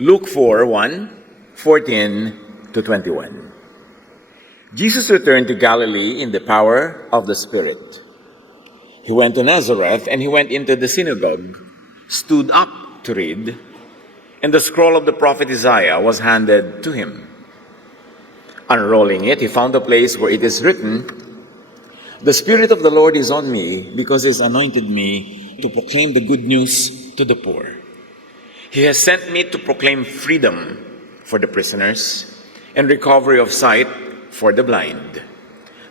Luke 4:14-21. Jesus returned to Galilee in the power of the Spirit. He went to Nazareth and he went into the synagogue, stood up to read, and the scroll of the prophet Isaiah was handed to him. Unrolling it, he found a place where it is written, "The Spirit of the Lord is on me, because he has anointed me to proclaim the good news to the poor. He has sent me to proclaim freedom for the prisoners and recovery of sight for the blind,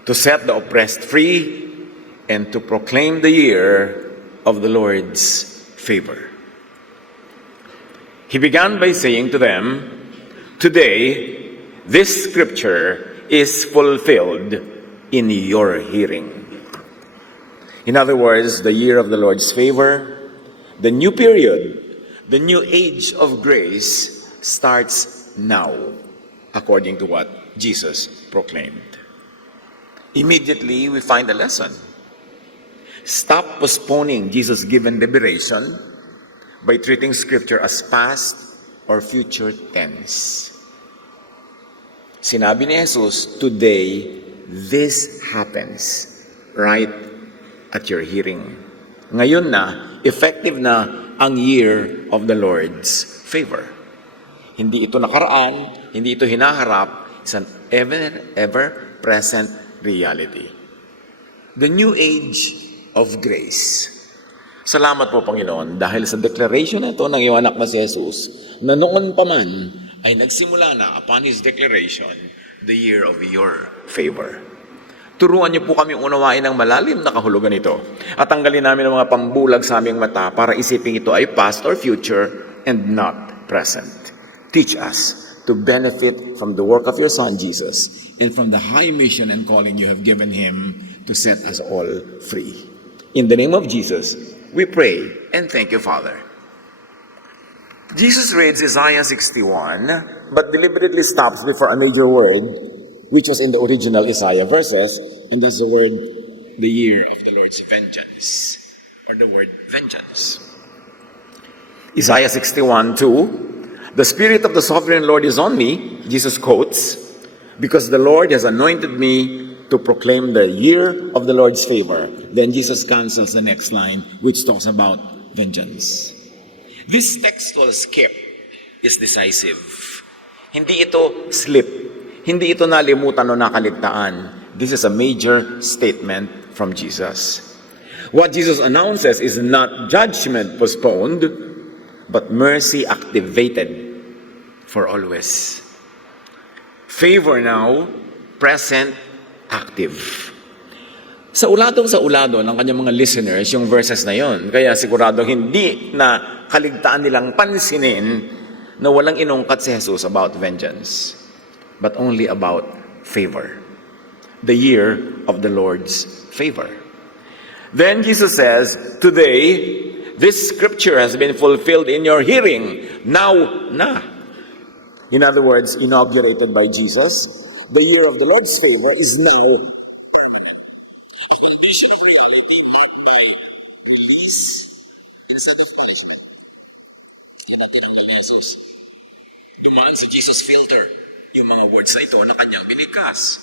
to set the oppressed free, and to proclaim the year of the Lord's favor." He began by saying to them, "Today, this scripture is fulfilled in your hearing." In other words, the year of the Lord's favor, the new period, the new age of grace starts now, according to what Jesus proclaimed. Immediately, we find a lesson. Stop postponing Jesus' given liberation by treating Scripture as past or future tense. Sinabi ni Jesus, "Today, this happens right at your hearing." Ngayon na, effective na ang year of the Lord's favor. Hindi ito nakaraan, hindi ito hinaharap, it's an ever-present reality. The new age of grace. Salamat po, Panginoon, dahil sa declaration na ito ng iyong anak na si Jesus, na noon pa man ay nagsimula na upon His declaration, the year of your favor. Turuan niyo po kami unawain ng malalim na kahulugan ito at tanggalin namin ang mga pambulag sa aming mata para isipin ito ay past or future and not present. Teach us to benefit from the work of your Son, Jesus, and from the high mission and calling you have given Him to set us all free. In the name of Jesus, we pray and thank you, Father. Jesus reads Isaiah 61, but deliberately stops before a major word, which was in the original Isaiah verses, and that's the word, the year of the Lord's vengeance, or the word vengeance. Isaiah 61:2, "The Spirit of the Sovereign Lord is on me," Jesus quotes, "because the Lord has anointed me to proclaim the year of the Lord's favor." Then Jesus cancels the next line, which talks about vengeance. This textual skip is decisive. Hindi ito slip. Hindi ito nalimutan o nakaligtaan. This is a major statement from Jesus. What Jesus announces is not judgment postponed, but mercy activated for always. Favor now, present, active. Sa ulado ng kanyang mga listeners, yung verses na yon, kaya sigurado hindi na kaligtaan nilang pansinin na walang inungkat si Jesus about vengeance, but only about favor. The year of the Lord's favor. Then Jesus says, "Today, this scripture has been fulfilled in your hearing." Now na. In other words, inaugurated by Jesus, the year of the Lord's favor is now. Condition of reality met by release instead of punishment. Kaya tinanong ni Jesus. Dumaan sa Jesus filter yung mga words na ito na kanyang binikas.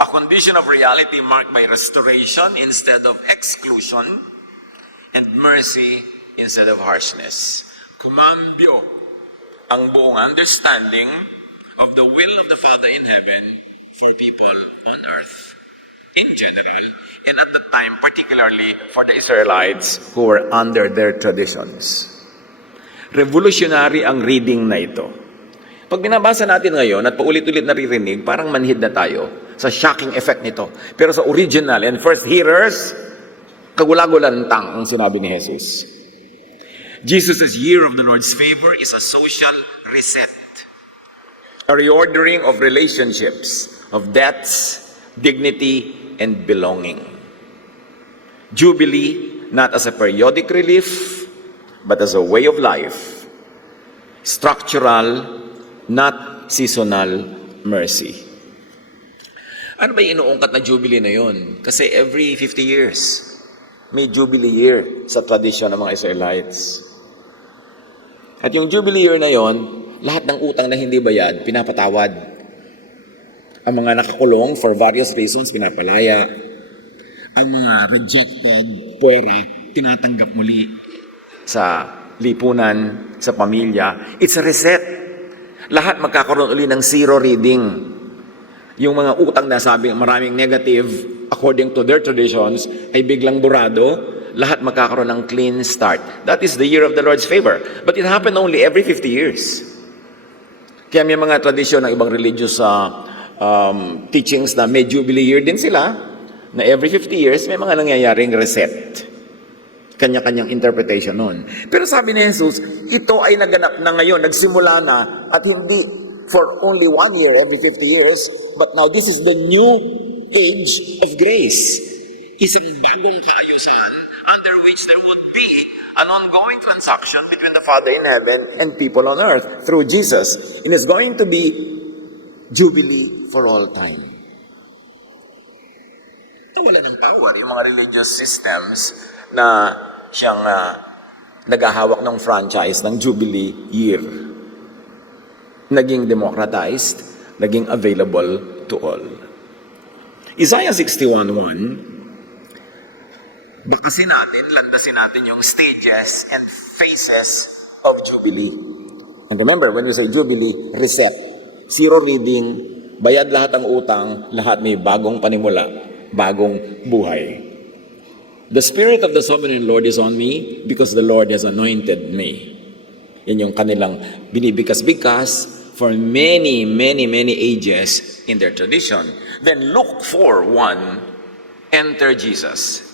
A condition of reality marked by restoration instead of exclusion and mercy instead of harshness. Kumambyo ang buong understanding of the will of the Father in heaven for people on earth in general, and at the time particularly for the Israelites who were under their traditions. Revolutionary ang reading na ito. Pag binabasa natin ngayon at paulit-ulit naririnig, parang manhid na tayo sa shocking effect nito. Pero sa original and first hearers, kagulagulantang ang sinabi ni Jesus. Jesus' year of the Lord's favor is a social reset. A reordering of relationships, of debts, dignity, and belonging. Jubilee, not as a periodic relief, but as a way of life. Structural, not seasonal mercy. Ano ba yung inuungkat na Jubilee na yun? Kasi every 50 years, may Jubilee year sa tradisyon ng mga Israelites. At yung Jubilee year na yon, lahat ng utang na hindi bayad, pinapatawad. Ang mga nakakulong for various reasons, pinapalaya. Ang mga rejected, pwera, tinatanggap muli sa lipunan, sa pamilya. It's a reset. Lahat magkakaroon uli ng zero reading. Yung mga utang na sabi maraming negative, according to their traditions, ay biglang burado. Lahat magkakaroon ng clean start. That is the year of the Lord's favor. But it happened only every 50 years. Kaya may mga tradisyon ng ibang religious teachings na may Jubilee year din sila, na every 50 years may mga nangyayaring reset. Kanya-kanyang interpretation nun. Pero sabi ni Jesus, ito ay naganap na ngayon, nagsimula na, at hindi for only 1 year every 50 years, but now this is the new age of grace. Isang bagong kaayusan under which there would be an ongoing transaction between the Father in heaven and people on earth through Jesus. And it's going to be Jubilee for all time. Wala ng power yung mga religious systems na siyang naghahawak ng franchise ng Jubilee year. Naging democratized, naging available to all. Isaiah 61:1, bakasin natin, landasin natin yung stages and phases of Jubilee. And remember, when we say Jubilee, reset. Zero reading, bayad lahat ang utang, lahat may bagong panimula, bagong buhay. The Spirit of the Sovereign Lord is on me because the Lord has anointed me. Yan yung kanilang binibigkas-bigkas for many, many, many ages in their tradition. Then Luke 4:1, enter Jesus.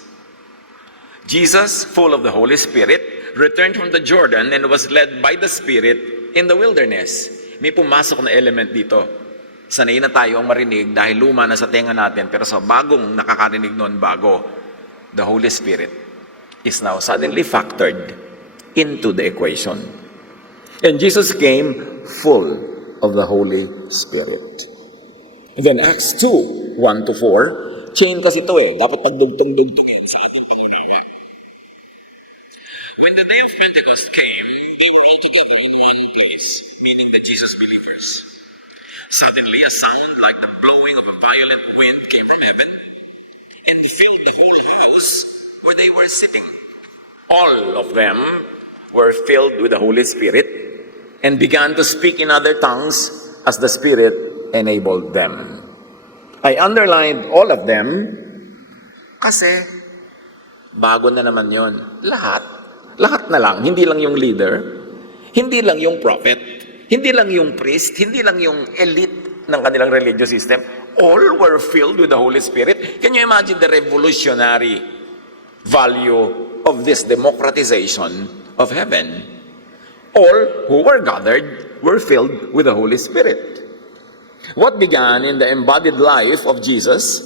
Jesus, full of the Holy Spirit, returned from the Jordan and was led by the Spirit in the wilderness. May pumasok na element dito. Sanay na tayo ang marinig dahil luma na sa tenga natin, pero sa bagong nakakarinig noon bago, the Holy Spirit is now suddenly factored into the equation. And Jesus came full of the Holy Spirit. And then Acts 2:1-4, chain kasi ito dapat pagdugtong-dugtongin sa ating pangunawa. When the day of Pentecost came, they were all together in one place, meaning the Jesus believers. Suddenly, a sound like the blowing of a violent wind came from heaven and filled the whole house where they were sitting. All of them were filled with the Holy Spirit and began to speak in other tongues as the Spirit enabled them. I underlined all of them kasi bago na naman yon. Lahat na lang. Hindi lang yung leader, hindi lang yung prophet, hindi lang yung priest, hindi lang yung elite ng kanilang religious system. All were filled with the Holy Spirit. Can you imagine the revolutionary value of this democratization of heaven? All who were gathered were filled with the Holy Spirit. What began in the embodied life of Jesus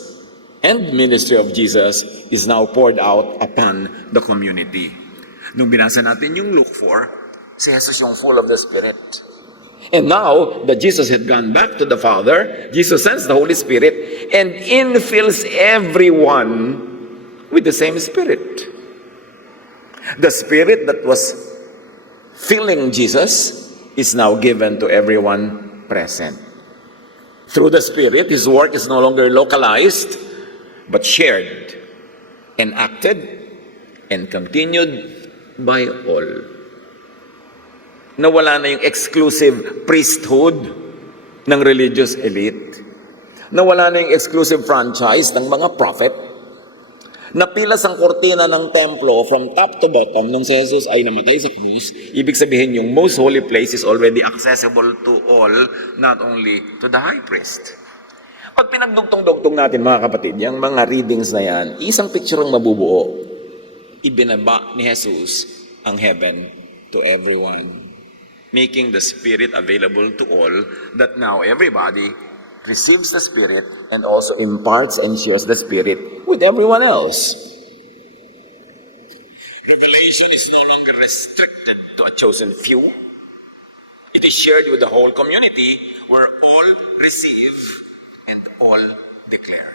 and ministry of Jesus is now poured out upon the community. Nung binasa natin yung Luke 4, si Jesus yung full of the Spirit. And now that Jesus had gone back to the Father, Jesus sends the Holy Spirit and infills everyone with the same Spirit. The Spirit that was filling Jesus is now given to everyone present. Through the Spirit, His work is no longer localized, but shared, enacted, and continued by all. Nawala na yung exclusive priesthood ng religious elite. Nawala na yung exclusive franchise ng mga prophet. Napilas ang kortina ng templo from top to bottom nung si Jesus ay namatay sa krus. Ibig sabihin yung most holy place is already accessible to all, not only to the high priest. Pag pinagdugtong-dugtong natin mga kapatid, yung mga readings na yan, isang picture ang mabubuo. Ibinaba ni Jesus ang heaven to everyone, making the Spirit available to all, that now everybody receives the Spirit and also imparts and shares the Spirit with everyone else. Revelation is no longer restricted to a chosen few. It is shared with the whole community where all receive and all declare.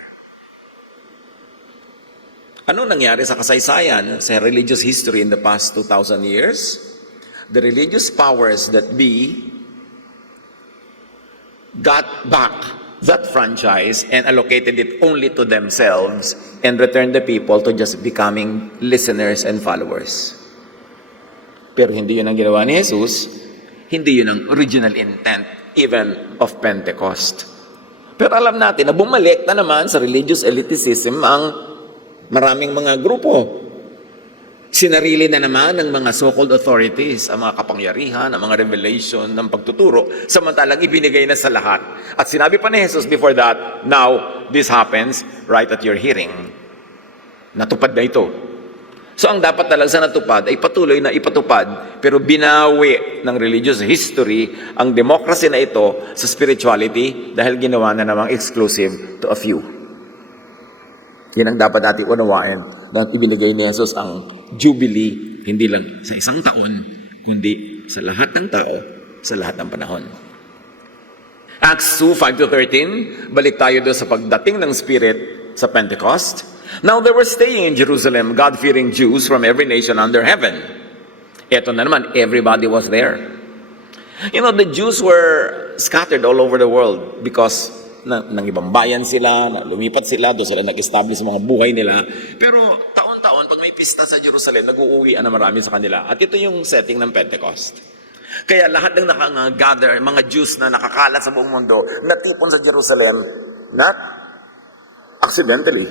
Ano nangyari sa kasaysayan, sa religious history in the past 2,000 years? the religious powers that be got back that franchise and allocated it only to themselves and returned the people to just becoming listeners and followers. Pero hindi yun ang ginawa ni Jesus, hindi yun ang original intent even of Pentecost. Pero alam natin na bumalik na naman sa religious elitism ang maraming mga grupo. Sinarili na naman ng mga so-called authorities ang mga kapangyarihan, ang mga revelation ng pagtuturo, samantalang ibinigay na sa lahat. At sinabi pa ni Jesus before that, now this happens right at your hearing. Natupad na ito. So ang dapat talaga sa natupad ay patuloy na ipatupad, pero binawi ng religious history ang democracy na ito sa spirituality dahil ginawa na namang exclusive to a few. Yan ang dapat natin unawain na ibinigay ni Jesus ang Jubilee, hindi lang sa isang taon, kundi sa lahat ng tao, sa lahat ng panahon. Acts 2, 5-13, balik tayo doon sa pagdating ng Spirit sa Pentecost. Now they were staying in Jerusalem, God-fearing Jews from every nation under heaven. Eto na naman, everybody was there. You know, the Jews were scattered all over the world because ng ibang bayan sila, lumipat sila, doon sila nag-establish sa mga buhay nila. Pero taon-taon, pag may pista sa Jerusalem, nag-uuwian na marami sa kanila. At ito yung setting ng Pentecost. Kaya lahat ng nakagather, mga Jews na nakakalat sa buong mundo, natipon sa Jerusalem, not accidentally,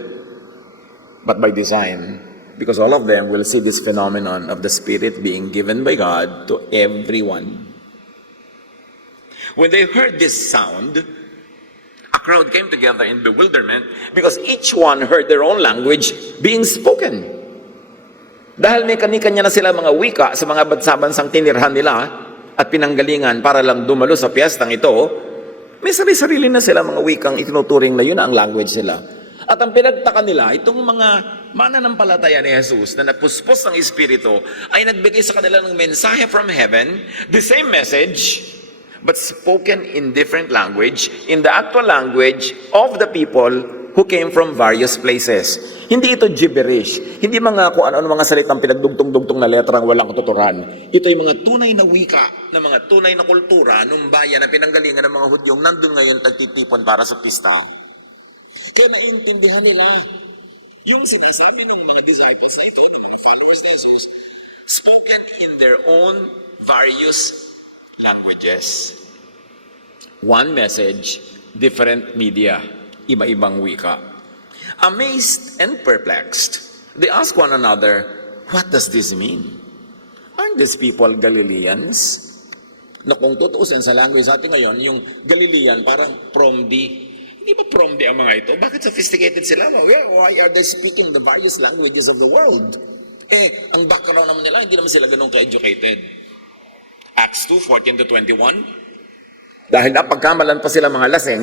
but by design. Because all of them will see this phenomenon of the Spirit being given by God to everyone. When they heard this sound, a crowd came together in bewilderment because each one heard their own language being spoken. Dahil may kanya-kanya na sila mga wika sa mga bansa-bansang tinirhan nila at pinanggalingan para lang dumalo sa piyestang ito, may sarili-sarili na sila mga wikang itinuturing na yun ang language nila. At ang pinagtaka nila, itong mga mananampalataya ni Jesus na napuspos ng Espiritu ay nagbigay sa kanila ng mensahe from heaven, the same message, but spoken in different language, in the actual language of the people who came from various places. Hindi ito gibberish. Hindi mga kung ano-ano mga salitang pinagdugtong-dugtong na letrang walang tuturan. Ito yung mga tunay na wika, na mga tunay na kultura ng bayan na pinanggalingan ng mga Hudyong nandun ngayon tagtitipon para sa pista. Kaya naiintindihan nila yung sinasabi ng mga disciples na ito, ng mga followers ni Jesus, spoken in their own various languages. One message, different media, iba-ibang wika. Amazed and perplexed, they ask one another, what does this mean? Aren't these people Galileans? Na kung tutuusin sa language natin ngayon, yung Galilean parang promdi. Hindi ba promdi ang mga ito? Bakit sophisticated sila? Why are they speaking the various languages of the world? Ang background naman nila, hindi naman sila ganun ka-educated. Acts 2, 14-21. Dahil napagkamalan pa sila mga lasing,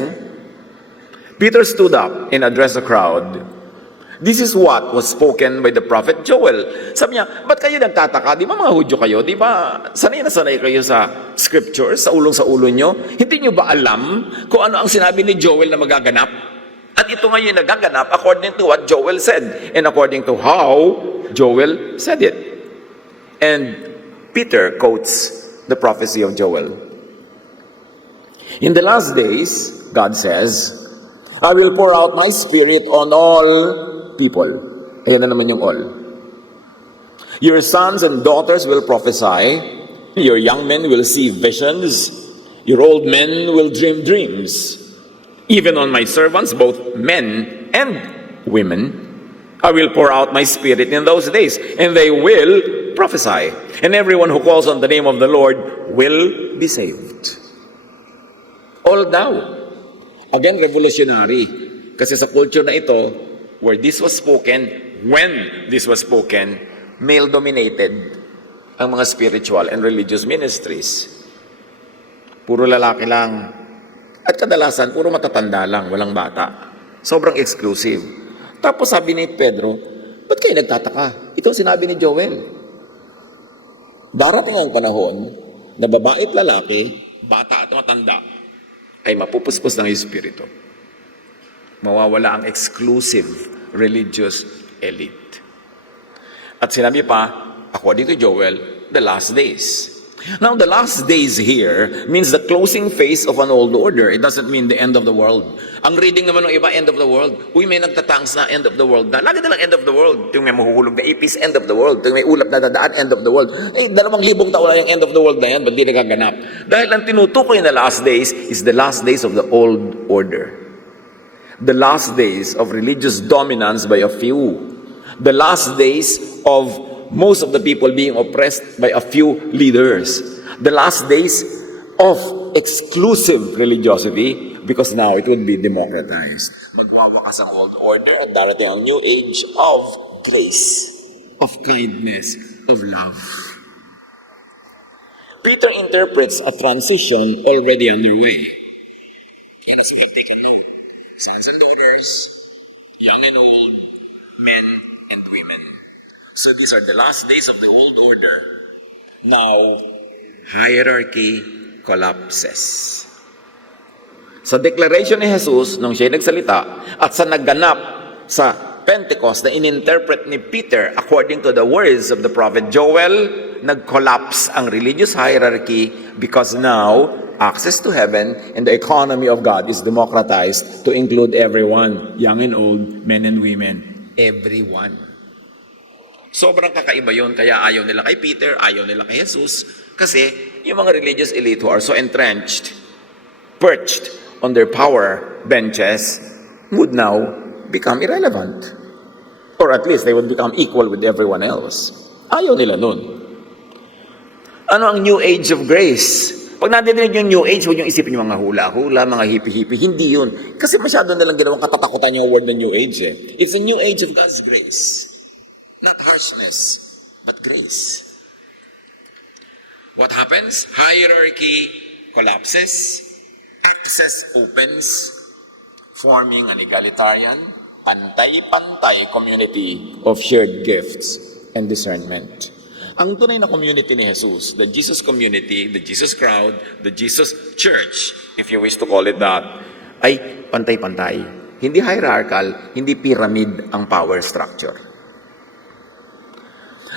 Peter stood up and addressed the crowd. This is what was spoken by the prophet Joel. Sabi niya, ba't kayo nagtataka? Di ba mga Hudyo kayo? Di ba sanay na sanay kayo sa scriptures, sa ulo nyo? Hindi nyo ba alam kung ano ang sinabi ni Joel na magaganap? At ito ngayon nagaganap according to what Joel said and according to how Joel said it. And Peter quotes the prophecy of Joel. In the last days, God says, I will pour out my Spirit on all people. Ayan na naman yung all. Your sons and daughters will prophesy. Your young men will see visions. Your old men will dream dreams. Even on my servants, both men and women, I will pour out my Spirit in those days, and they will prophesy. And everyone who calls on the name of the Lord will be saved. All daw. Again, revolutionary. Kasi sa culture na ito, where this was spoken, when this was spoken, male-dominated ang mga spiritual and religious ministries. Puro lalaki lang. At kadalasan, puro matatanda lang, walang bata. Sobrang exclusive. Tapos sabi ni Pedro, ba't kayo nagtataka? Ito sinabi ni Joel. Darating ang panahon na babae at lalaki, bata at matanda, ay mapupuspos ng Espiritu. Mawawala ang exclusive religious elite. At sinabi pa, according to Joel, the last days. Now, the last days here means the closing phase of an old order. It doesn't mean the end of the world. Ang reading naman ng iba, end of the world. Uy, may nagtatangs na end of the world. Lagi na lang end of the world. Yung may mahuhulog na ipis, end of the world. Yung may ulap na dadaan, end of the world. 2,000 taon na yung end of the world na yan, ba't di nagaganap? Dahil ang tinutukoy na last days is the last days of the old order. The last days of religious dominance by a few. The last days of most of the people being oppressed by a few leaders. The last days of exclusive religiosity, because now it would be democratized. Magwawakas ang old order at darating ang new age of grace, of kindness, of love. Peter interprets a transition already underway. And as we have taken note, sons and daughters, young and old, men and women. So these are the last days of the old order. Now, hierarchy collapses. Sa declaration ni Jesus, nung siya nagsalita, at sa nagganap sa Pentecost na ininterpret ni Peter according to the words of the prophet Joel, nag-collapse ang religious hierarchy because now, access to heaven and the economy of God is democratized to include everyone, young and old, men and women, everyone. Sobrang kakaiba yun, kaya ayaw nila kay Peter, ayaw nila kay Jesus, kasi yung mga religious elite who are so entrenched, perched on their power benches, would now become irrelevant. Or at least they would become equal with everyone else. Ayaw nila nun. Ano ang new age of grace? Pag nadidinig yung new age, huwag yung isipin yung mga hula-hula, mga hippie-hippie. Hindi yun. Kasi masyado nalang ginawang katatakutan yung word na new age. It's a new age of God's grace. Not harshness, but grace. What happens? Hierarchy collapses, access opens, forming an egalitarian, pantay-pantay community of shared gifts and discernment. Ang tunay na community ni Jesus, the Jesus community, the Jesus crowd, the Jesus church, if you wish to call it that, ay pantay-pantay. Hindi hierarchical, hindi pyramid ang power structure.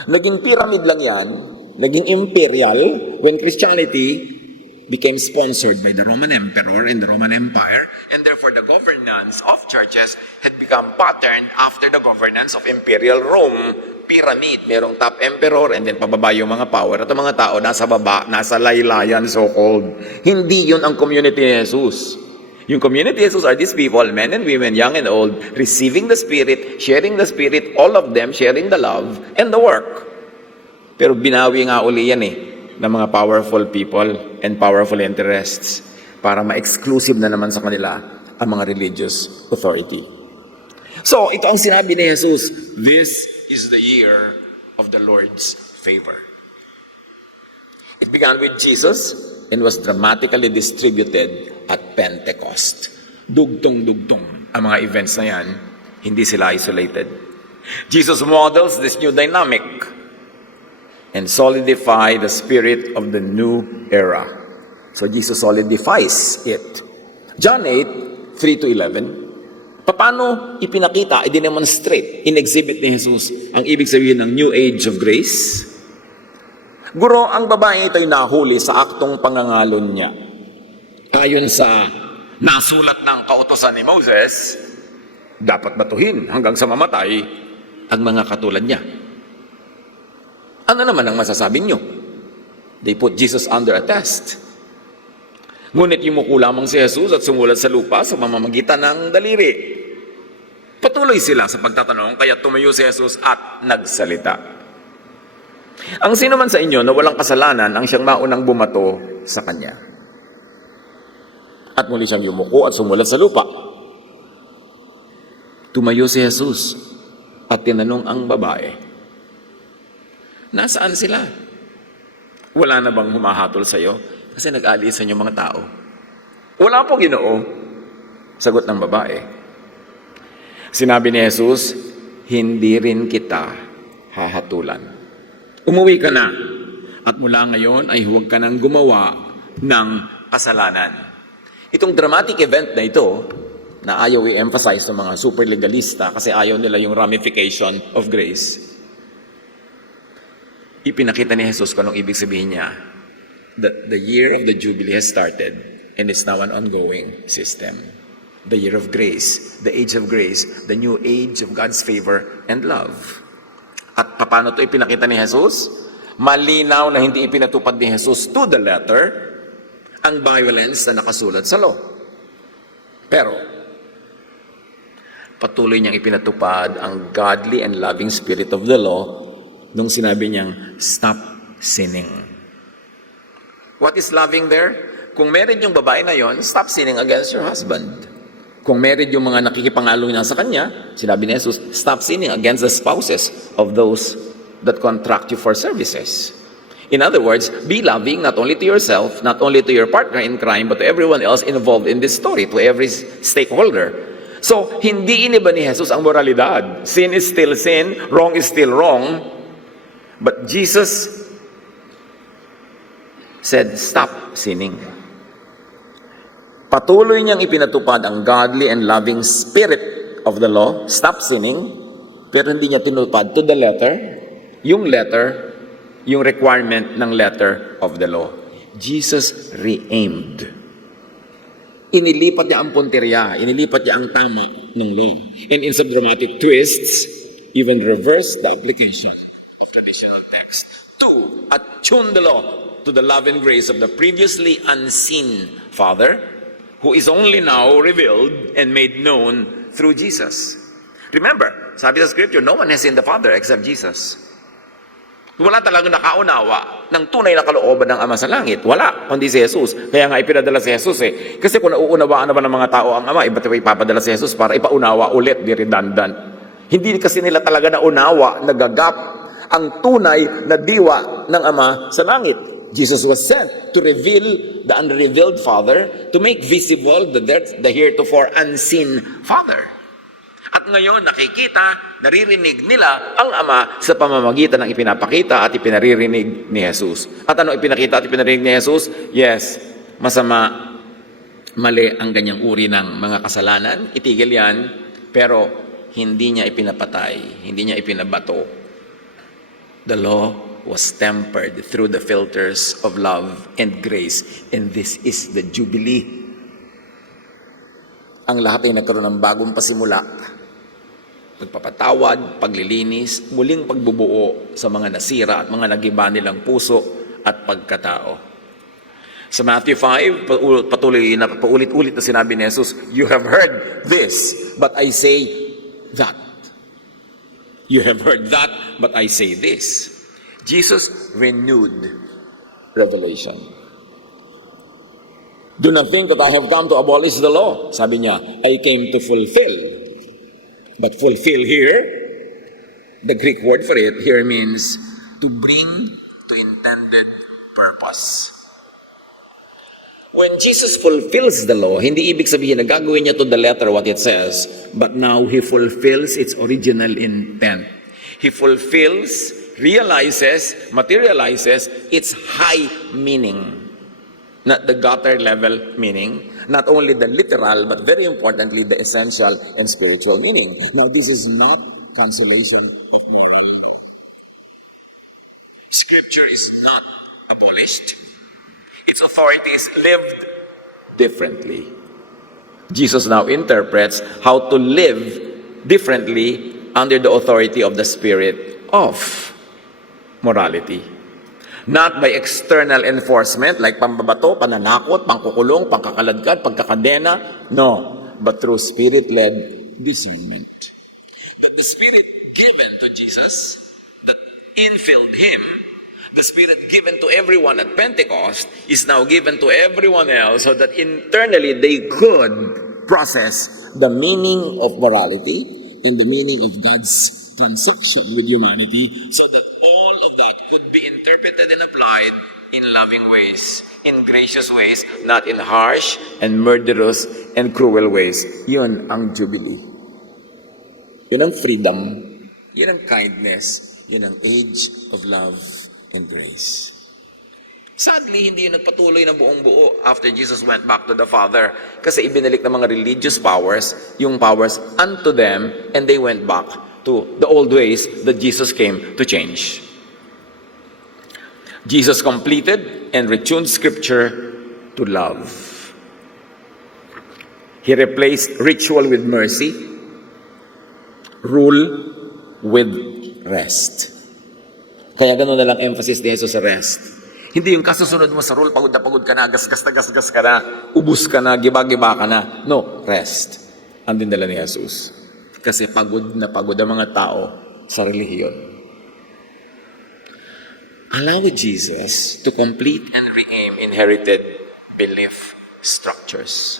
Naging pyramid lang yan, naging imperial when Christianity became sponsored by the Roman Emperor and the Roman Empire, and therefore the governance of churches had become patterned after the governance of Imperial Rome. Pyramid, merong top emperor and then pababa yung mga power at ang mga tao nasa baba, nasa laylayan so-called. Hindi yun ang community ni Jesus. Yung community ni Jesus are these people, men and women, young and old, receiving the Spirit, sharing the Spirit, all of them sharing the love and the work. Pero binawi nga uli yan ng mga powerful people and powerful interests para ma-exclusive na naman sa kanila ang mga religious authority. So, ito ang sinabi ni Jesus, this is the year of the Lord's favor. It began with Jesus and was dramatically distributed at Pentecost. Dugtong-dugtong ang mga events na yan, hindi sila isolated. Jesus models this new dynamic and solidify the spirit of the new era. So Jesus solidifies it. John 8, 3-11. Paano ipinakita, i-demonstrate, in-exhibit ni Jesus ang ibig sabihin ng new age of grace? Guro, ang babae ito'y nahuli sa aktong pangangalon niya. Ayon sa nasulat ng kautosan ni Moses, dapat batuhin hanggang sa mamatay ang mga katulad niya. Ano naman ang masasabi niyo? They put Jesus under a test. Ngunit yumuko lamang si Jesus at sumulat sa lupa sa pamamagitan ng daliri. Patuloy sila sa pagtatanong, kaya tumayo si Jesus at nagsalita. Ang sino man sa inyo na walang kasalanan ang siyang maunang bumato sa kanya. At muli siyang yumuko at sumulat sa lupa. Tumayo si Jesus at tinanong ang babae, nasaan sila? Wala na bang humahatol sa iyo? Kasi nag-aalisan yung mga tao. Wala po, Ginoo. Sagot ng babae. Sinabi ni Jesus, hindi rin kita hahatulan. Umuwi ka na, at mula ngayon ay huwag ka nang gumawa ng kasalanan. Itong dramatic event na ito, na ayaw i-emphasize ng mga super legalista kasi ayaw nila yung ramification of grace, ipinakita ni Jesus kung anong ibig sabihin niya that the year of the Jubilee has started and it's now an ongoing system. The year of grace, the age of grace, the new age of God's favor and love. At paano ito ipinakita ni Jesus? Malinaw na hindi ipinatupad ni Jesus to the letter ang violence na nakasulat sa law. Pero, patuloy niyang ipinatupad ang godly and loving spirit of the law nung sinabi niyang, stop sinning. What is loving there? Kung married yung babae na yon, stop sinning against your husband. Kung married yung mga nakikipangalo niya sa kanya, sinabi ni Jesus, stop sinning against the spouses of those that contract you for services. In other words, be loving not only to yourself, not only to your partner in crime, but to everyone else involved in this story, to every stakeholder. So, hindi iniba ni Jesus ang moralidad. Sin is still sin, wrong is still wrong. But Jesus said, stop sinning. Patuloy niyang ipinatupad ang godly and loving spirit of the law, stop sinning, pero hindi niya tinupad to the letter, yung requirement ng letter of the law. Jesus re-aimed. Inilipat niya ang punteriya, inilipat niya ang tama ng law. And in some dramatic twists, even reversed the application of traditional text to attune the law to the love and grace of the previously unseen Father, who is only now revealed and made known through Jesus. Remember, sabi sa Scripture, no one has seen the Father except Jesus. Wala talagang nakaunawa ng tunay na kalooban ng Ama sa langit. Wala, kundi si Jesus. Kaya nga ipinadala si Jesus eh. Kasi kung nauunawaan naman ng mga tao ang Ama, iba't iba ipapadala si Jesus para ipaunawa ulit, di redundant. Hindi kasi nila talaga naunawa, nagagap ang tunay na diwa ng Ama sa langit. Jesus was sent to reveal the unrevealed Father, to make visible the heretofore unseen Father. At ngayon, nakikita, naririnig nila ang Ama sa pamamagitan ng ipinapakita at ipinaririnig ni Jesus. At ano ipinakita at ipinaririnig ni Jesus? Yes, masama, mali ang ganyang uri ng mga kasalanan, itigil yan, pero hindi niya ipinapatay, hindi niya ipinabato. The law was tempered through the filters of love and grace. And this is the Jubilee. Ang lahat ay nagkaroon ng bagong pasimula. Pagpapatawad, paglilinis, muling pagbubuo sa mga nasira at mga nagiba nilang puso at pagkatao. Sa Matthew 5, patuloy na paulit-ulit na sinabi ni Jesus, you have heard this, but I say that. You have heard that, but I say this. Jesus renewed revelation. Do not think that I have come to abolish the law. Sabi niya, I came to fulfill. But fulfill here, the Greek word for it here means to bring to intended purpose. When Jesus fulfills the law, hindi ibig sabihin na gagawin niya to the letter what it says, but now He fulfills its original intent. He fulfills, realizes, materializes its high meaning. Not the gutter level meaning, not only the literal, but very importantly, the essential and spiritual meaning. Now, this is not cancellation of moral law. Scripture is not abolished. Its authority is lived differently. Jesus now interprets how to live differently under the authority of the Spirit of morality. Not by external enforcement like pambabato, pananakot, pangkukulong, pangkakaladkad, pagkakadena. No, but through Spirit-led discernment. That the Spirit given to Jesus, that infilled Him, the Spirit given to everyone at Pentecost, is now given to everyone else so that internally they could process the meaning of morality and the meaning of God's transaction with humanity so that all of that could be interpreted and applied in loving ways, in gracious ways, not in harsh and murderous and cruel ways. Yun ang Jubilee. Yun ang freedom. Yun ang kindness. Yun ang age of love and grace. Sadly, hindi yun nagpatuloy na buong buo after Jesus went back to the Father kasi ibinalik ng mga religious powers yung powers unto them and they went back to the old ways that Jesus came to change. Jesus completed and retuned Scripture to love. He replaced ritual with mercy, rule with rest. Kaya gano'n na lang emphasis ni Jesus sa rest. Hindi yung kasusunod mo sa rule, pagod ka na, gasgas ka na, ubus ka na, giba-giba ka na. No, rest. Ang dindala ni Jesus. Kasi pagod na pagod ang mga tao sa relihiyon. Allow Jesus to complete and re-aim inherited belief structures.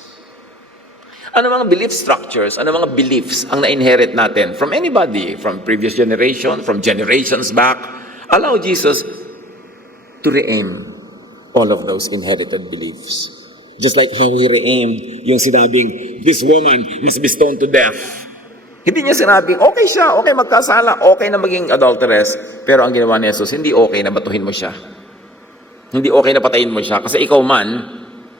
Ano mga belief structures, ano mga beliefs ang na-inherit natin from anybody, from previous generation, from generations back? Allow Jesus to re-aim all of those inherited beliefs. Just like how He re-aimed yung sinabing, this woman must be stoned to death. Hindi niya sinabing, okay siya, okay magkasala, okay na maging adulteress. Pero ang ginawa ni Jesus, hindi okay na batuhin mo siya. Hindi okay na patayin mo siya. Kasi ikaw man,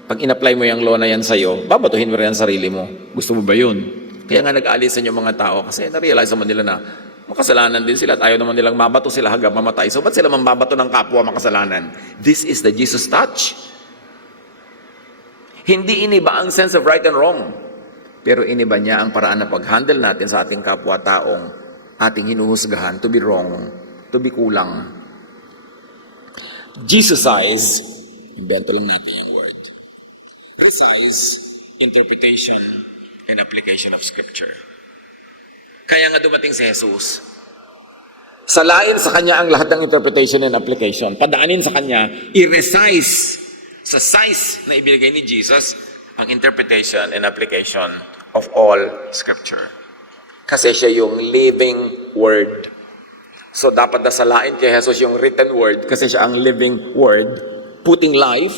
pag in-apply mo yung law na yan sa'yo, babatuhin mo rin ang sarili mo. Gusto mo ba yun? Kaya nga nag-aalisan yung mga tao kasi na-realize naman nila na makasalanan din sila at ayaw naman nilang mabato sila hanggang mamatay. So ba't sila mambabato ng kapwa makasalanan? This is the Jesus touch. Hindi iniba ang sense of right and wrong. Pero iniba niya ang paraan na pag-handle natin sa ating kapwa-taong ating hinuhusgahan to be wrong, to be kulang. Jesus-size, invento lang natin yung word. Precise interpretation and application of Scripture. Kaya nga dumating si Jesus. Salain sa Kanya ang lahat ng interpretation and application. Padaanin sa Kanya, i-resize sa size na ibigay ni Jesus ang interpretation and application of all Scripture. Kasi siya yung living Word. So dapat nasalain kay Jesus yung written Word kasi siya ang living Word, putting life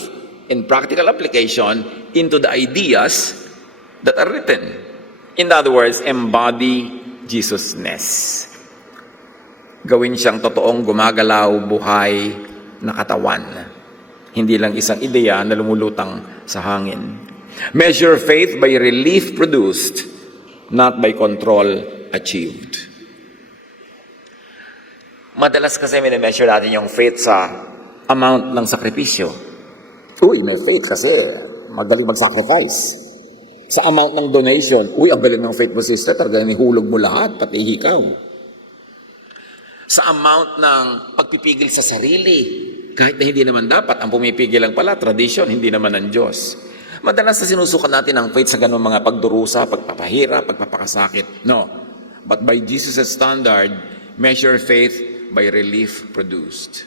in practical application into the ideas that are written. In other words, embody Jesus-ness. Gawin siyang totoong gumagalaw, buhay na katawan. Hindi lang isang ideya na lumulutang sa hangin. Measure faith by relief produced, not by control achieved. Madalas kasi minimeasure natin yung faith sa amount ng sakripisyo. Uy, may faith kasi magaling mag-sacrifice. Sa amount ng donation, uy, ang galing ng faith mo sister, talagang nihulog mo lahat, pati ikaw. Sa amount ng pagpipigil sa sarili, kahit na hindi naman dapat, ang pumipigil lang pala, tradition, hindi naman ng Diyos. Madalas na sinusukan natin ang faith sa ganung mga pagdurusa, pagpapahira, pagpapakasakit. No. But by Jesus' standard, measure faith by relief produced,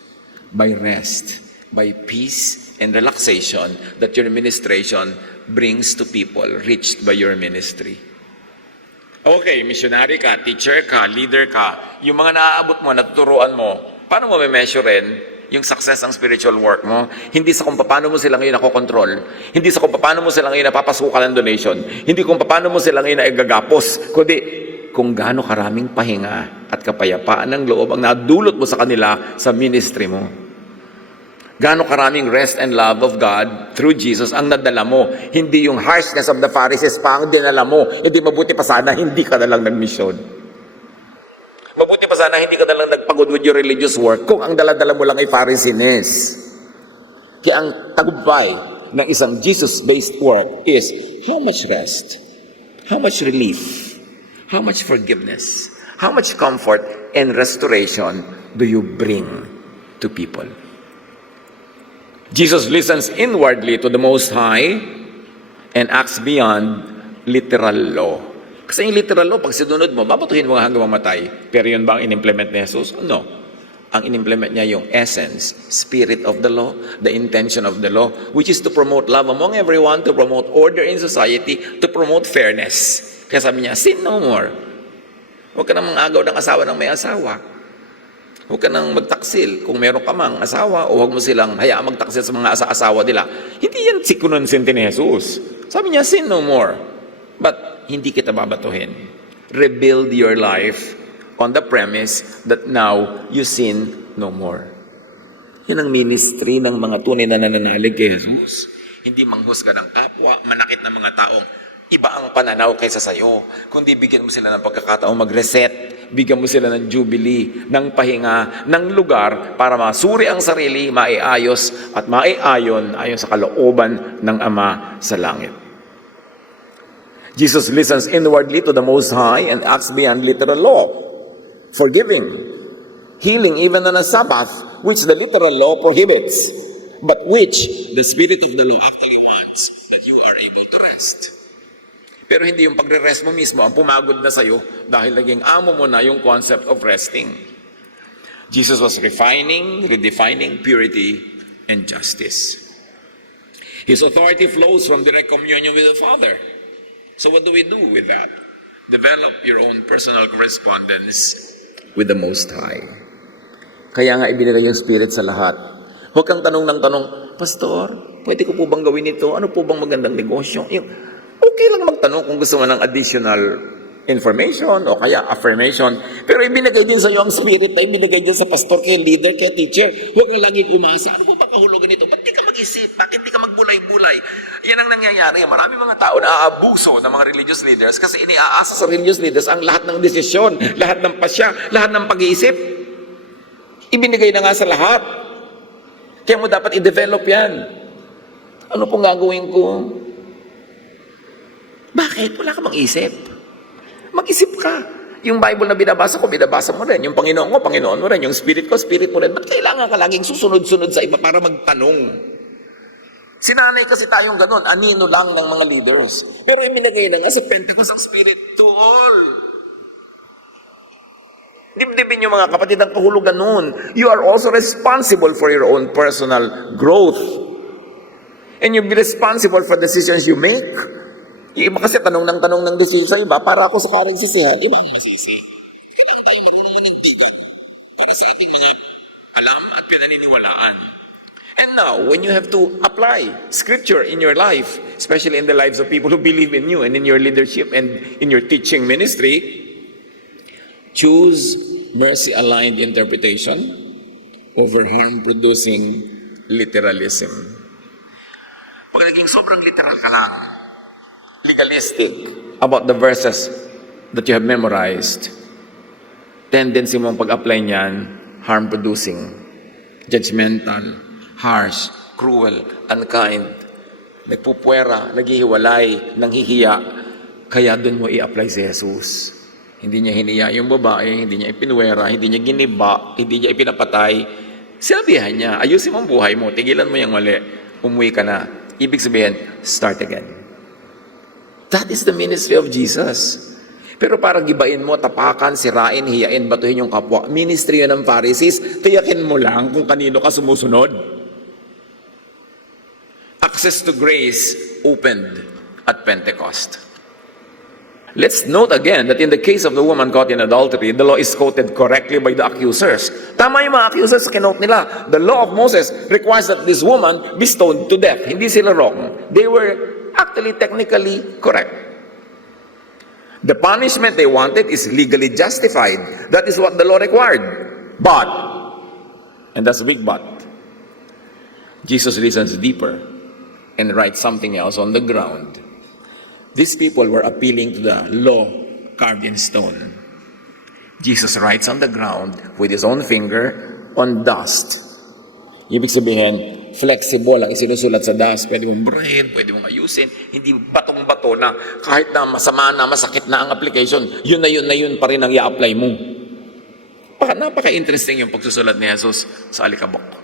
by rest, by peace and relaxation that your ministration brings to people reached by your ministry. Okay, missionary ka, teacher ka, leader ka, yung mga naaabot mo, natuturuan mo, paano mo measurein yung success ng spiritual work mo? Hindi sa kung paano mo sila ngayon nakokontrol, hindi sa kung paano mo sila ngayon napapasukan ng donation, hindi kung paano mo sila ngayon naigagapos, kundi kung gaano karaming pahinga at kapayapaan ng loob ang nadulot mo sa kanila sa ministry mo. Gaano karaming rest and love of God through Jesus ang nadala mo. Hindi yung harshness of the Pharisees pa ang dinala mo. Hindi mabuti pa sana hindi ka na lang nag-mission. Mabuti pa sana hindi ka na lang nagpagod with your religious work kung ang dala-dala mo lang ay Pharisees. Kaya ang tagumpay ng isang Jesus-based work is how much rest, how much relief, how much forgiveness, how much comfort and restoration do you bring to people? Jesus listens inwardly to the Most High and acts beyond literal law. Kasi yung literal law, pag sinunod mo, babatuhin mo hanggang mamatay. Pero yun ba ang in-implement ni Jesus? No. Ang in-implement niya yung essence, spirit of the law, the intention of the law, which is to promote love among everyone, to promote order in society, to promote fairness. Kaya sabi niya, sin no more. Huwag ka nang mangagaw ng asawa ng may asawa. Huwag ka nang magtaksil kung meron ka mang asawa o huwag mo silang hayaan magtaksil sa mga asawa nila. Hindi yan sikunonsente ni Jesus. Sabi niya, sin no more. But hindi kita babatuhin. Rebuild your life on the premise that now you sin no more. Yan ang ministry ng mga tunay na nananalig kay Jesus. Hindi manghusga ng kapwa, manakit ng mga taong Iba ang pananaw kaysa sa'yo. Kundi bigyan mo sila ng pagkakataong mag-reset, bigyan mo sila ng jubilee, ng pahinga, ng lugar para masuri ang sarili, maiayos at maiayon ayon sa kalooban ng Ama sa langit. Jesus listens inwardly to the Most High and acts beyond literal law, forgiving, healing even on a Sabbath, which the literal law prohibits, but which the Spirit of the law actually wants that you are able to rest. Pero hindi yung pagre-rest mo mismo ang pumagod na sa'yo dahil naging amo mo na yung concept of resting. Jesus was refining, redefining purity and justice. His authority flows from direct communion with the Father. So what do we do with that? Develop your own personal correspondence with the Most High. Kaya nga ibinigay yung Spirit sa lahat. Huwag kang tanong ng tanong, Pastor, pwede ko po bang gawin ito? Ano po bang magandang negosyo? Okay lang magtanong kung gusto mo ng additional information o kaya affirmation. Pero ibinigay din sa iyo ang Spirit na ibinigay din sa pastor, kay leader, kay teacher. Huwag na lagi umasa. Ano po ba kahulugan ito? Ba't di ka mag-isip? Bakit di ka magbulay-bulay? Yan ang nangyayari. Marami mga tao na aabuso ng mga religious leaders kasi iniaasa sa religious leaders ang lahat ng desisyon, lahat ng pasya, lahat ng pag-iisip. Ibinigay na nga sa lahat. Kaya mo dapat i-develop yan. Ano pong gagawin ko? Bakit? Wala ka mang isip. Mag-isip ka. Yung Bible na binabasa ko, binabasa mo rin. Yung Panginoon ko, Panginoon mo rin. Yung Spirit ko, Spirit mo rin. Ba't kailangan ka laging susunod-sunod sa iba para magtanong? Sinanay kasi tayong ganun. Anino lang ng mga leaders. Pero iminagay na nga sa Pentecost ang Spirit to all. Dibdibin yung mga kapatid ang kahulugan nun. You are also responsible for your own personal growth. And you'll be responsible for decisions you make. Yung iba kasi tanong ng decision sa iba, para ako sa karang sisihan, iba ang masisi. Kailangan tayo marunong manindigan para sa ating mga alam at pinaniniwalaan. And now, when you have to apply Scripture in your life, especially in the lives of people who believe in you and in your leadership and in your teaching ministry, choose mercy-aligned interpretation over harm-producing literalism. Pag naging sobrang literal ka lang, legalistic about the verses that you have memorized, tendency mong pag-apply niyan, harm-producing, judgmental, harsh, cruel, unkind, nagpupwera, naghihiwalay, nanghihiya, kaya doon mo i-apply si Jesus. Hindi niya hiniya yung babae, hindi niya ipinwera, hindi niya giniba, hindi niya ipinapatay. Sinabihan niya, ayusin mo ang buhay mo, tigilan mo yung mali, umuwi ka na. Ibig sabihin, start again. That is the ministry of Jesus. Pero para gibain mo, tapakan, sirain, hiyain, batuhin yung kapwa, ministry yun ng Pharisees, tiyakin mo lang kung kanino ka sumusunod. Access to grace opened at Pentecost. Let's note again that in the case of the woman caught in adultery, the law is quoted correctly by the accusers. Tama yung mga accusers, kinote nila. The law of Moses requires that this woman be stoned to death. Hindi sila wrong. They were actually technically correct. The punishment they wanted is legally justified. That is what the law required. But, and that's a big but, Jesus reasons deeper and writes something else on the ground. These people were appealing to the law carved in stone. Jesus writes on the ground with his own finger on dust. Ibig sabihin, flexible ang isinusulat sa dust. Pwede mong braid, pwede mong ayusin. Hindi batong-bato na kahit na masama na, masakit na ang application, yun pa rin ang i-apply mo. Napaka-interesting yung pagsusulat ni Jesus sa alikabok.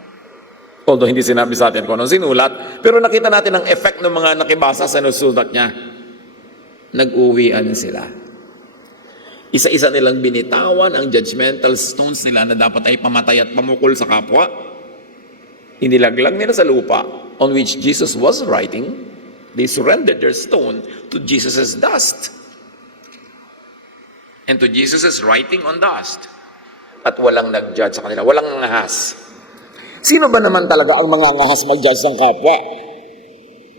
Although hindi sinabi sa atin kung anong sinulat, pero nakita natin ang effect ng mga nakibasa sa sinusulat niya. Nag-uwian sila. Isa-isa nilang binitawan ang judgmental stones nila na dapat ay pamatay at pamukol sa kapwa. Inilaglag nila sa lupa on which Jesus was writing. They surrendered their stone to Jesus' dust. And to Jesus' writing on dust. At walang nag-judge sa kanila. Walang ngahas. Sino ba naman talaga ang mga ngahas mag-judge ng kapwa?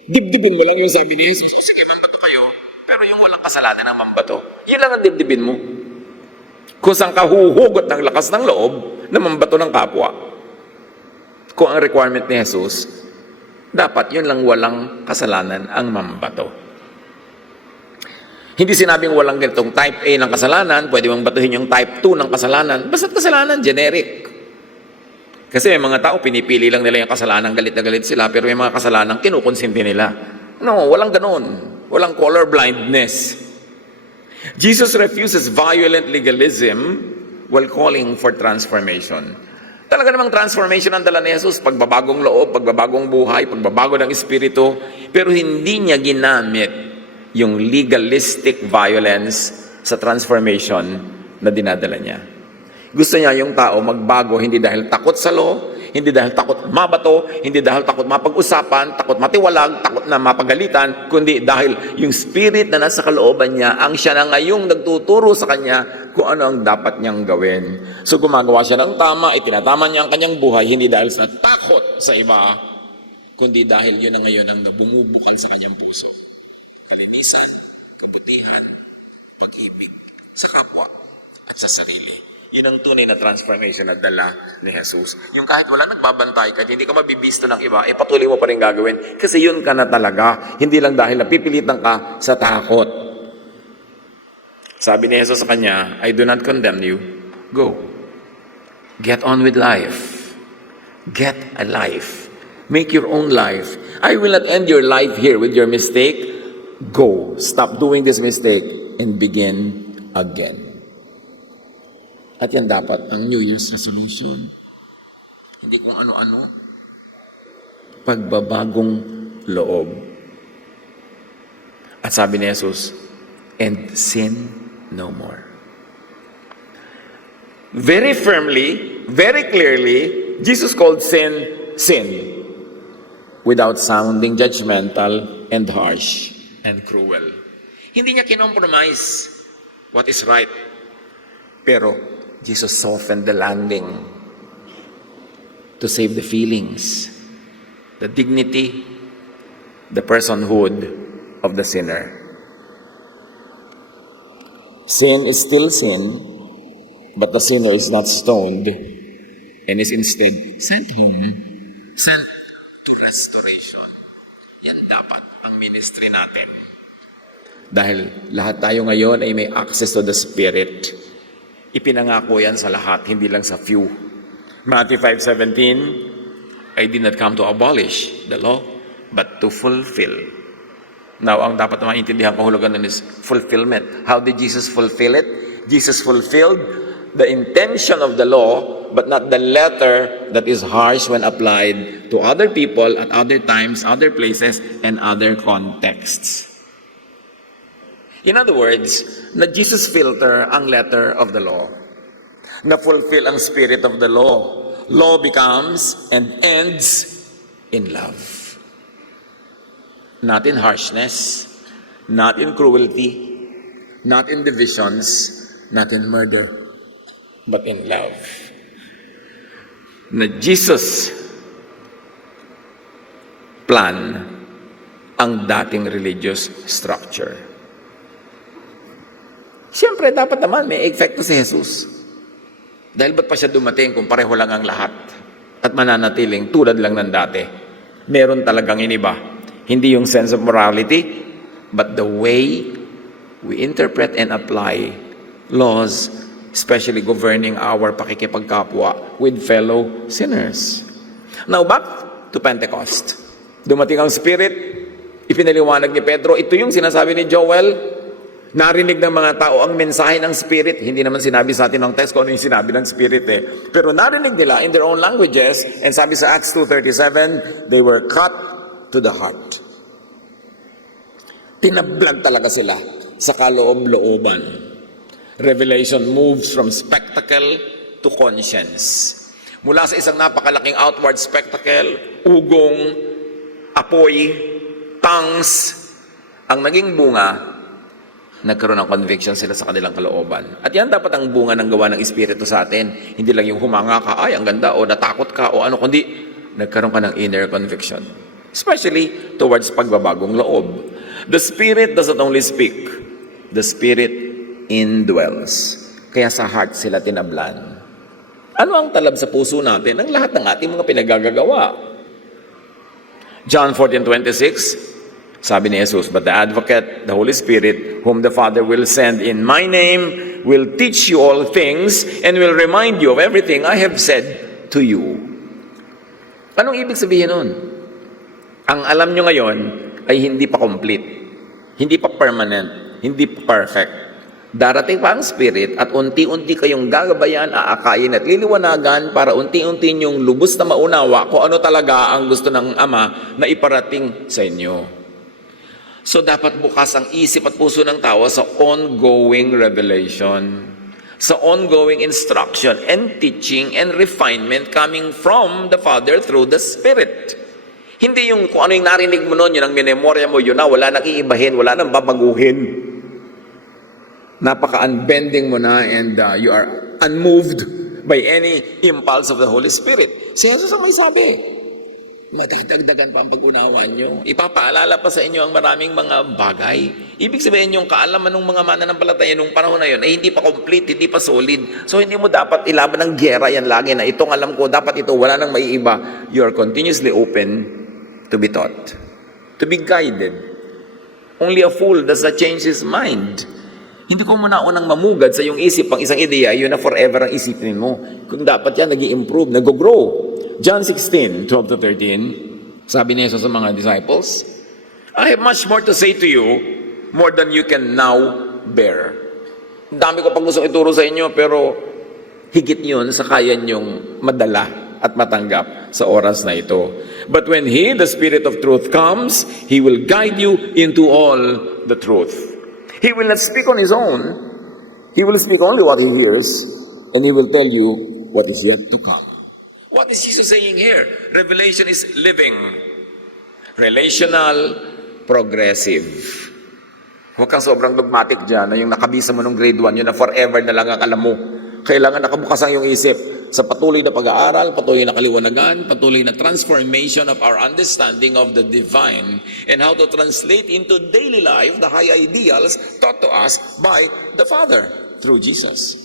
Dibdibin mo lang yung sabi ni Jesus. Sige, mambato kayo. Pero yung walang kasalanan ng mambato, yun lang ang dibdibin mo. Kung saan ka huhugot ng lakas ng loob na mambato ng kapwa. Kung ang requirement ni Jesus, dapat yun lang walang kasalanan ang mambato. Hindi sinabing walang ganitong type A ng kasalanan, pwede mong batuhin yung type 2 ng kasalanan. Basta't kasalanan, generic. Kasi may mga tao, pinipili lang nila yung kasalanan, galit na galit sila, pero may mga kasalanan, kinukonsinti nila. No, walang ganon. Walang color blindness. Jesus refuses violent legalism while calling for transformation. Talaga namang transformation ang dala ni Jesus, pagbabagong loob, pagbabagong buhay, pagbabago ng espiritu, pero hindi niya ginamit yung legalistic violence sa transformation na dinadala niya. Gusto niya yung tao magbago hindi dahil takot sa law, hindi dahil takot mabato, hindi dahil takot mapag-usapan, takot matiwalag, takot na mapagalitan, kundi dahil yung spirit na nasa kalooban niya, ang siya na ngayong nagtuturo sa kanya kung ano ang dapat niyang gawin. So gumagawa siya ng tama, itinatama niya ang kanyang buhay, hindi dahil sa takot sa iba, kundi dahil yun na ngayon ang nabumubukang sa kanyang puso. Kalinisan, kabutihan, pag-ibig sa kapwa at sa sarili. Yun ang tunay na transformation na dala ni Jesus. Yung kahit wala nagbabantay ka, hindi ka mabibisto ng iba, patuloy mo pa rin gagawin. Kasi yun ka na talaga. Hindi lang dahil napipilitan ka sa takot. Sabi ni Jesus sa kanya, I do not condemn you. Go. Get on with life. Get a life. Make your own life. I will not end your life here with your mistake. Go. Stop doing this mistake and begin again. At yan dapat ang New Year's resolution. Hindi kung ano-ano. Pagbabagong loob. At sabi ni Jesus, and sin no more. Very firmly, very clearly, Jesus called sin, sin. Without sounding judgmental and harsh and cruel. Hindi niya kinompromise what is right. Pero Jesus softened the landing to save the feelings, the dignity, the personhood of the sinner. Sin is still sin, but the sinner is not stoned and is instead sent home, sent to restoration. Yan dapat ang ministry natin. Dahil lahat tayo ngayon ay may access to the Spirit. Ipinangako yan sa lahat, hindi lang sa few. Matthew 5:17, I did not come to abolish the law, but to fulfill. Now, ang dapat na maintindihan kahulugan nun is fulfillment. How did Jesus fulfill it? Jesus fulfilled the intention of the law, but not the letter that is harsh when applied to other people at other times, other places, and other contexts. In other words, na Jesus filter ang letter of the law. Na fulfill ang spirit of the law. Law becomes and ends in love. Not in harshness, not in cruelty, not in divisions, not in murder, but in love. Na Jesus plan ang dating religious structure. Siyempre, dapat naman may epekto si Jesus. Dahil ba't pa siya dumating kung pareho lang ang lahat at mananatiling tulad lang ng dati? Meron talagang iniba. Hindi yung sense of morality, but the way we interpret and apply laws, especially governing our pakikipagkapwa with fellow sinners. Now, back to Pentecost. Dumating ang Spirit, ipinaliwanag ni Pedro, ito yung sinasabi ni Joel. Narinig ng mga tao ang mensahe ng Spirit. Hindi naman sinabi sa atin ng text kung ano yung sinabi ng Spirit eh. Pero narinig nila in their own languages, and sabi sa Acts 2:37, they were cut to the heart. Tinablan talaga sila sa kaloob-looban. Revelation moves from spectacle to conscience. Mula sa isang napakalaking outward spectacle, ugong, apoy, tongues, ang naging bunga, nagkaroon ng conviction sila sa kanilang kalooban. At yan dapat ang bunga ng gawa ng Espiritu sa atin. Hindi lang yung humanga ka, ay ang ganda, o natakot ka, o ano, kundi nagkaroon ka ng inner conviction. Especially towards pagbabagong loob. The Spirit doesn't only speak. The Spirit indwells. Kaya sa heart sila tinablan. Ano ang talab sa puso natin? Ang lahat ng ating mga pinagagagawa. John 14:26, Sabi ni Jesus, but the Advocate, the Holy Spirit, whom the Father will send in my name, will teach you all things and will remind you of everything I have said to you. Anong ibig sabihin nun? Ang alam nyo ngayon ay hindi pa complete, hindi pa permanent, hindi pa perfect. Darating pa ang Spirit at unti-unti kayong gagabayan, aakayin at liliwanagan para unti-unti nyong lubos na maunawa kung ano talaga ang gusto ng Ama na iparating sa inyo. So dapat bukas ang isip at puso ng tao sa ongoing revelation, sa ongoing instruction and teaching and refinement coming from the Father through the Spirit. Hindi yung kung ano yung narinig mo noon, yun ang minemorya mo, yun na, wala nang iibahin, wala nang babaguhin. Napaka-unbending mo na and you are unmoved by any impulse of the Holy Spirit. Si Jesus ang may sabi, madagdagan pa ang pag-unawa nyo. Ipapaalala pa sa inyo ang maraming mga bagay. Ibig sabihin yung kaalaman ng mga mananampalataya nung panahon na yun ay hindi pa complete, hindi pa solid. So hindi mo dapat ilaban ng gyera yan lagi na itong alam ko, dapat ito, wala nang maiiba. You are continuously open to be taught, to be guided. Only a fool does not change his mind. Hindi ko muna unang mamugad sa iyong isip ang isang ideya, yun na forever ang isipin mo. Kung dapat yan, nag-i-improve, nag-grow. John 16, 12-13, sabi ni Jesus sa mga disciples, I have much more to say to you, more than you can now bear. Dami ko pang gustong ituro sa inyo, pero higit yun sa kaya niyong madala at matanggap sa oras na ito. But when He, the Spirit of truth, comes, He will guide you into all the truth. He will not speak on His own. He will speak only what He hears, and He will tell you what is yet to come. What is Jesus saying here? Revelation is living, relational, progressive. Huwag kang sobrang dogmatic dyan na yung nakabisa mo nung grade 1, yun na forever na lang ang alam mo. Kailangan nakabukas ang iyong isip sa patuloy na pag-aaral, patuloy na kaliwanagan, patuloy na transformation of our understanding of the divine and how to translate into daily life the high ideals taught to us by the Father through Jesus.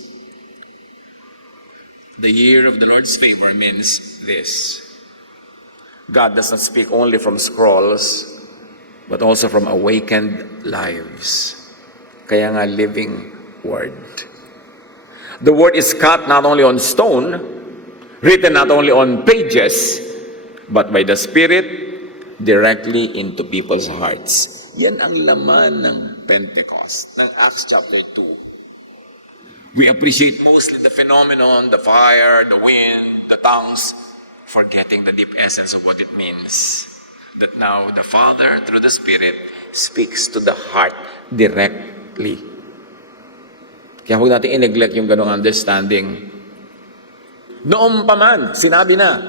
The year of the Lord's favor means this. God does not speak only from scrolls, but also from awakened lives. Kaya nga, living Word. The Word is cut not only on stone, written not only on pages, but by the Spirit directly into people's hearts. Yan ang laman ng Pentecost, ng Acts chapter 2. We appreciate mostly the phenomenon, the fire, the wind, the tongues, forgetting the deep essence of what it means. That now the Father, through the Spirit, speaks to the heart directly. Kaya huwag natin i-neglect yung ganong understanding. Noong pa man, sinabi na,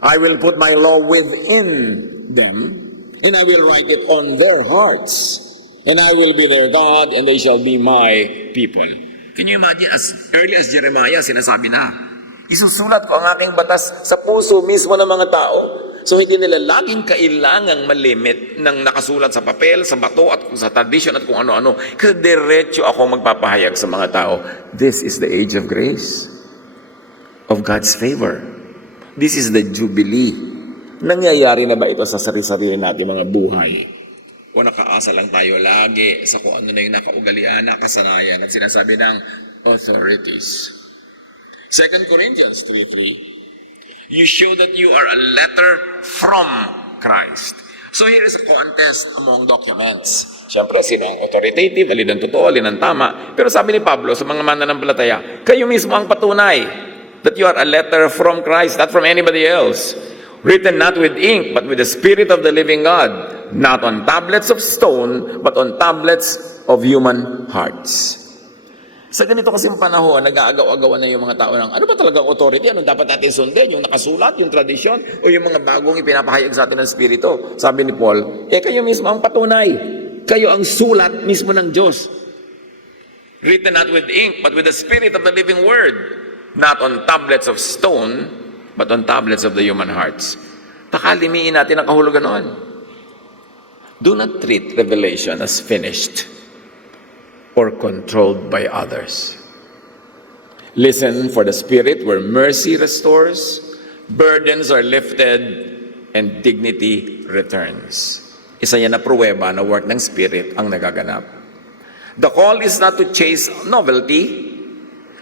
I will put my law within them, and I will write it on their hearts, and I will be their God, and they shall be my people. Can you imagine, as early as Jeremiah, sinasabi na, isusulat ko ang aking batas sa puso mismo ng mga tao. So hindi nila laging kailangang malimit ng nakasulat sa papel, sa bato, at sa tradition at kung ano-ano. Kasi diretso ako magpapahayag sa mga tao. This is the age of grace, of God's favor. This is the Jubilee. Nangyayari na ba ito sa sarili-sarili natin mga buhay? O nakaasa lang tayo lagi sa kung ano na yung nakaugalian, nakasanayan at sinasabi ng authorities. 2 Corinthians 3:3, you show that you are a letter from Christ. So here is a contest among documents. Siyempre, sino ang authoritative, alin ang totoo, alin ang tama. Pero sabi ni Pablo sa mga mananampalataya, kayo mismo ang patunay that you are a letter from Christ, not from anybody else. Written not with ink, but with the Spirit of the living God, not on tablets of stone, but on tablets of human hearts. Sa ganito kasing panahon, nag-aagaw-agawan na yung mga tao ng, ano ba talagang authority? Ano dapat natin sundin? Yung nakasulat, yung tradisyon, o yung mga bagong ipinapahayag sa atin ng Espiritu? Sabi ni Paul, kayo mismo ang patunay. Kayo ang sulat mismo ng Diyos. Written not with ink, but with the Spirit of the living Word, not on tablets of stone, but on tablets of the human hearts. Pakalimiin natin ang kahulugan noon. Do not treat revelation as finished or controlled by others. Listen for the Spirit where mercy restores, burdens are lifted, and dignity returns. Isa yan na pruweba na work ng Spirit ang nagaganap. The call is not to chase novelty.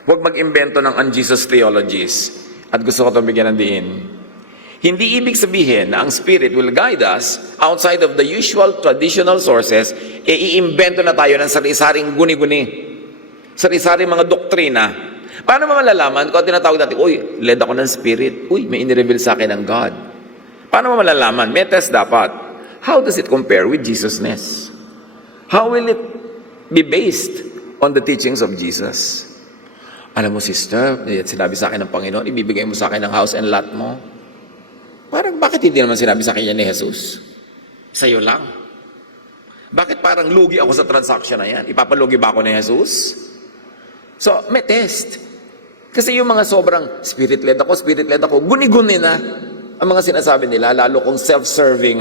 Huwag mag-imbento ng un-Jesus theologies. At gusto ko itong bigyan ng diin. Hindi ibig sabihin na ang Spirit will guide us outside of the usual traditional sources, iimbento na tayo ng sari-saring guni-guni. Sari-saring mga doktrina. Paano mo malalaman kung tinatawag natin, uy, led ako ng Spirit. Uy, may inireveal sa akin ng God. Paano mo malalaman? May test dapat. How does it compare with Jesusness? How will it be based on the teachings of Jesus? Alam mo, sister, sinabi sa akin ng Panginoon, ibibigay mo sa akin ang house and lot mo. Parang bakit hindi naman sinabi sa akin yan ni Jesus? Sa'yo lang. Bakit parang lugi ako sa transaction na yan? Ipapalugi ba ako ni Jesus? So, may test. Kasi yung mga sobrang spirit-led ako, guni-guni na ang mga sinasabi nila, lalo kung self-serving,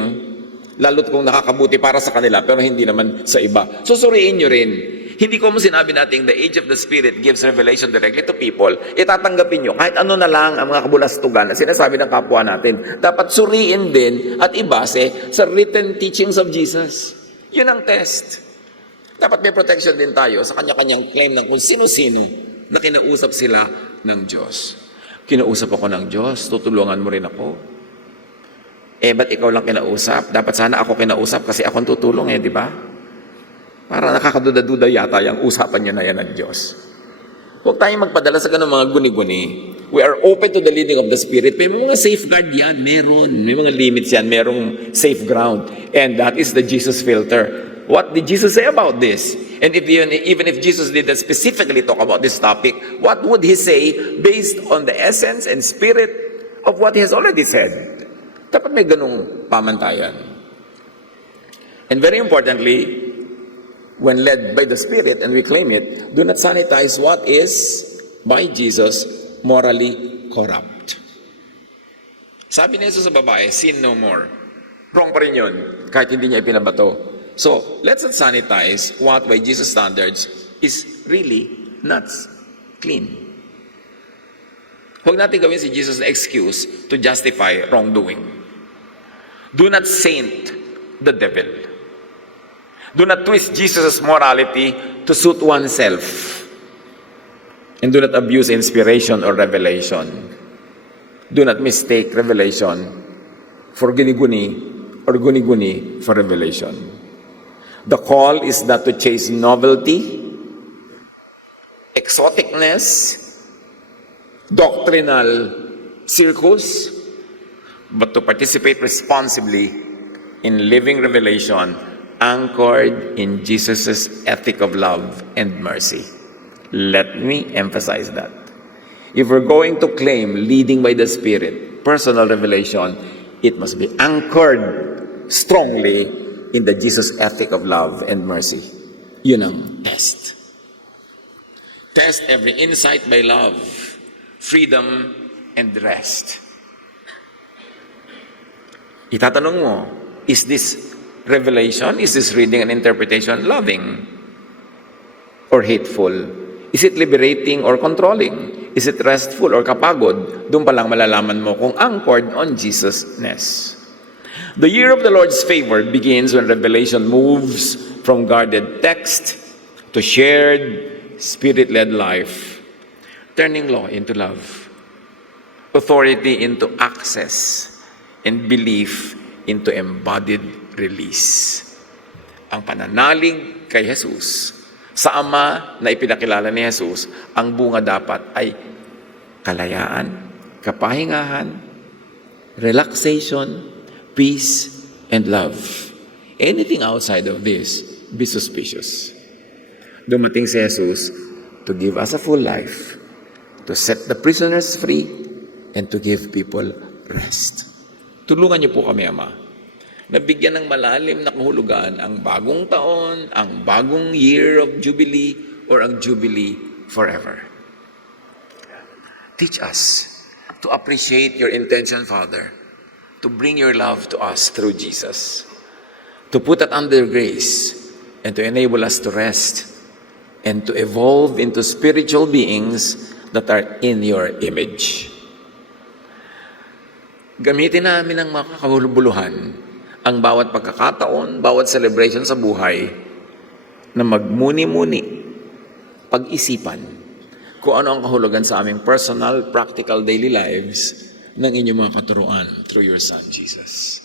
lalo kung nakakabuti para sa kanila, pero hindi naman sa iba. So, suriin nyo rin. Hindi ko mo sinabi natin the age of the Spirit gives revelation directly to people, itatanggapin nyo, kahit ano na lang ang mga kabulastugan na sinasabi ng kapwa natin. Dapat suriin din at ibase sa written teachings of Jesus. Yun ang test. Dapat may protection din tayo sa kanya-kanyang claim ng kung sino-sino na kinausap sila ng Diyos. Kinausap ako ng Diyos, tutulungan mo rin ako. Ba't ikaw lang kinausap? Dapat sana ako kinausap kasi akong tutulong di ba? Para nakakaduda-duda yata yung usapan niyo na yan ng Diyos. Huwag tayong magpadala sa ganun mga guni-guni. We are open to the leading of the Spirit. May mga safeguard yan, meron. May mga limits yan, merong safe ground. And that is the Jesus filter. What did Jesus say about this? And even if Jesus didn't specifically talk about this topic, what would He say based on the essence and spirit of what He has already said? Dapat may ganung pamantayan. And very importantly, when led by the Spirit and we claim it, do not sanitize what is, by Jesus, morally corrupt. Sabi ni Jesus sa babae, sin no more. Wrong pa rin yun, kahit hindi niya ipinabato. So, let's not sanitize what, by Jesus standards, is really not clean. Huwag natin gawin si Jesus na excuse to justify wrongdoing. Do not saint the devil. Do not twist Jesus' morality to suit oneself. And do not abuse inspiration or revelation. Do not mistake revelation for guni-guni or guni-guni for revelation. The call is not to chase novelty, exoticness, doctrinal circus, but to participate responsibly in living revelation anchored in Jesus' ethic of love and mercy. Let me emphasize that. If we're going to claim leading by the Spirit, personal revelation, it must be anchored strongly in the Jesus ethic of love and mercy. Yun ang test. Test every insight by love, freedom, and rest. Itatanong mo, is this revelation, is this reading and interpretation loving or hateful? Is it liberating or controlling? Is it restful or kapagod? Doon pa lang malalaman mo kung anchored on Jesus-ness. The year of the Lord's favor begins when revelation moves from guarded text to shared, Spirit-led life, turning law into love, authority into access, and belief into embodied release. Ang pananalig kay Jesus sa Ama na ipinakilala ni Jesus, ang bunga dapat ay kalayaan, kapahingahan, relaxation, peace, and love. Anything outside of this, be suspicious. Dumating si Jesus to give us a full life, to set the prisoners free, and to give people rest. Tulungan niyo po kami, Ama, nabigyan ng malalim na kahulugan ang bagong taon, ang bagong year of Jubilee, or ang Jubilee forever. Teach us to appreciate your intention, Father, to bring your love to us through Jesus, to put that under grace, and to enable us to rest, and to evolve into spiritual beings that are in your image. Gamitin namin ang mga kahulubuluhan ang bawat pagkakataon, bawat celebration sa buhay na magmuni-muni, pag-isipan kung ano ang kahulugan sa aming personal, practical daily lives ng inyong mga katuruan through your Son, Jesus.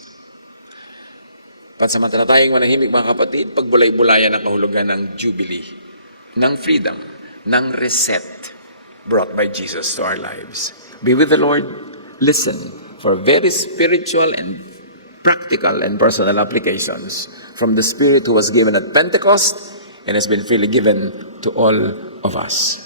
Pansamantala tayong manahimik mga kapatid, pagbulay-bulayan ang kahulugan ng Jubilee, ng freedom, ng reset brought by Jesus to our lives. Be with the Lord. Listen for very spiritual and practical and personal applications from the Spirit who was given at Pentecost and has been freely given to all of us.